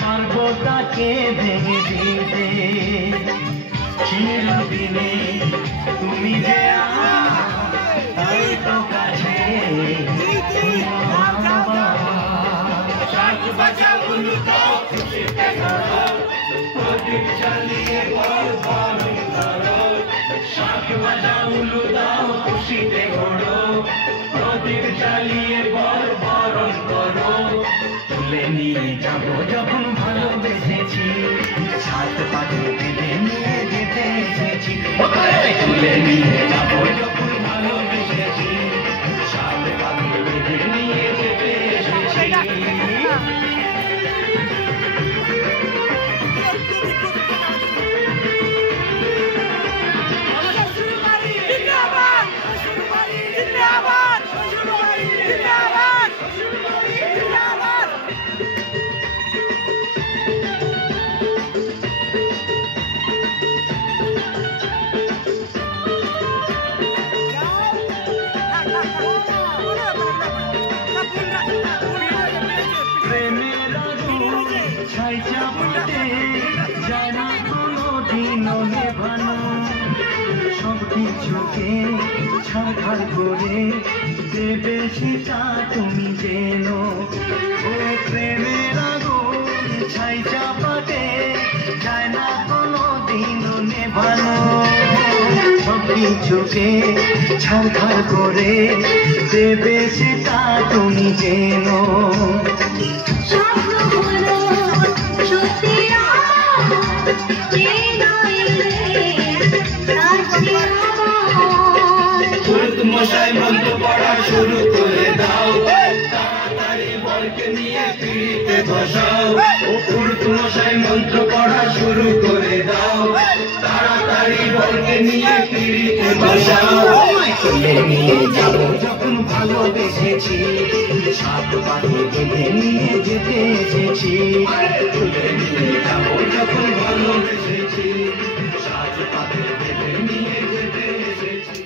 পারবো তাকে ভেঙে দিতে। চিরদিনে তুমি যে তাই তো কাছে শাক বাজা উলু দাও খুশিতে করো, প্রদীপ জ্বালিয়ে বরণ করো। শাক বাজা উলু দাও খুশিতে করো, প্রদীপ জ্বালিয়ে বরণ করো। তুলে নিয়ে যাবো যখন ভালোবেসেছি, সাত পাখি বেঁধে নিয়ে যেতে এসেছি। তুলে নিয়ে যাবো যখন ভালোবেসেছি, সাত পাখি বেঁধে নিয়ে যেতে এসেছি। সবকিছুকে ছাড়খাড় করে দেবে সেটা তুমি যেন। ও প্রেমের আগুন ছাই চাপাতে যায় না কোনো দিনও নেভানো। সবকিছুকে ছাড়খাড় করে দেবে সেটা তুমি যেন। মশাই মন্ত্র পড়া শুরু করে দাও, তাড়াতাড়ি বরকে নিয়ে পিড়িতে বসাও। ও পুরুত মশাই মন্ত্র পড়া শুরু করে দাও, তাড়াতাড়ি বরকে নিয়ে পিড়িতে বসাও। তুলে নিয়ে যাবো যখন ভালোবেসেছি, সাত পাখি বেঁধে নিয়ে যেতে এসেছি। তুলে নিয়ে যাবো যখন ভালোবেসেছি, সাত পাখি বেঁধে নিয়ে যেতে এসেছি।